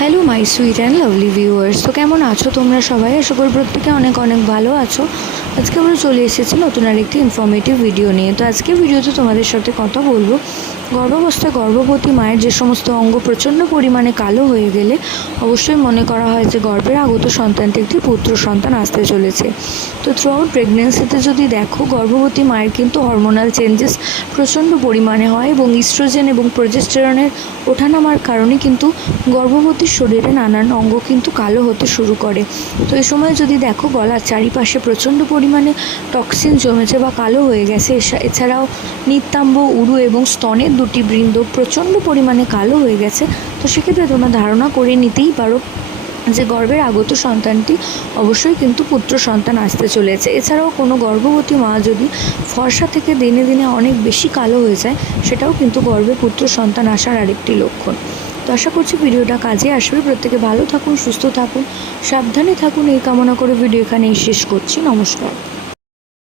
Hello my sweet and lovely viewers তো কেমন আছো তোমরা সবাই? আশা করি প্রত্যেকে অনেক অনেক ভালো আছো। আজকে আমরা চলে এসেছি নতুন আরেকটি ইনফরমেটিভ ভিডিও নিয়ে। তো আজকে ভিডিওতে তোমাদের সাথে কথা বলব গর্ভাবস্থায় গর্ভবতী মায়ের যে সমস্ত অঙ্গ প্রচণ্ড পরিমাণে কালো হয়ে গেলে অবশ্যই মনে করা হয় যে গর্ভের আগত সন্তানটি একটি পুত্র সন্তান আসতে চলেছে। তো থ্রু আউট প্রেগনেন্সিতে যদি দেখো, গর্ভবতী মায়ের কিন্তু হরমোনাল চেঞ্জেস প্রচণ্ড পরিমাণে হয় এবং ইস্ট্রোজেন এবং প্রজেস্টেরনের ওঠানামার কারণে কিন্তু গর্ভবতীর শরীরে নানান অঙ্গ কিন্তু কালো হতে শুরু করে। তো এই সময় যদি দেখো, গলার চারিপাশে প্রচণ্ড পরিমাণে টক্সিন জমেছে বা কালো হয়ে গেছে এছা- এছাড়াও নিত্যাম্ব, উরু এবং স্তনের দুটি বৃন্দ প্রচণ্ড পরিমাণে কালো হয়ে গেছে, তো সেক্ষেত্রে তোমরা ধারণা করে নিতেই পারো যে গর্ভের আগত সন্তানটি অবশ্যই কিন্তু পুত্র সন্তান আসতে চলেছে। এছাড়াও কোনো গর্ভবতী মা যদি ফর্সা থেকে দিনে দিনে অনেক বেশি কালো হয়ে যায়, সেটাও কিন্তু গর্ভে পুত্র সন্তান আসার আরেকটি লক্ষণ। তো আশা করছি ভিডিওটা কাজে আসবে। প্রত্যেকে ভালো থাকুন, সুস্থ থাকুন, সাবধানে থাকুন। এই কামনা করে ভিডিও এখানেই শেষ করছি। নমস্কার।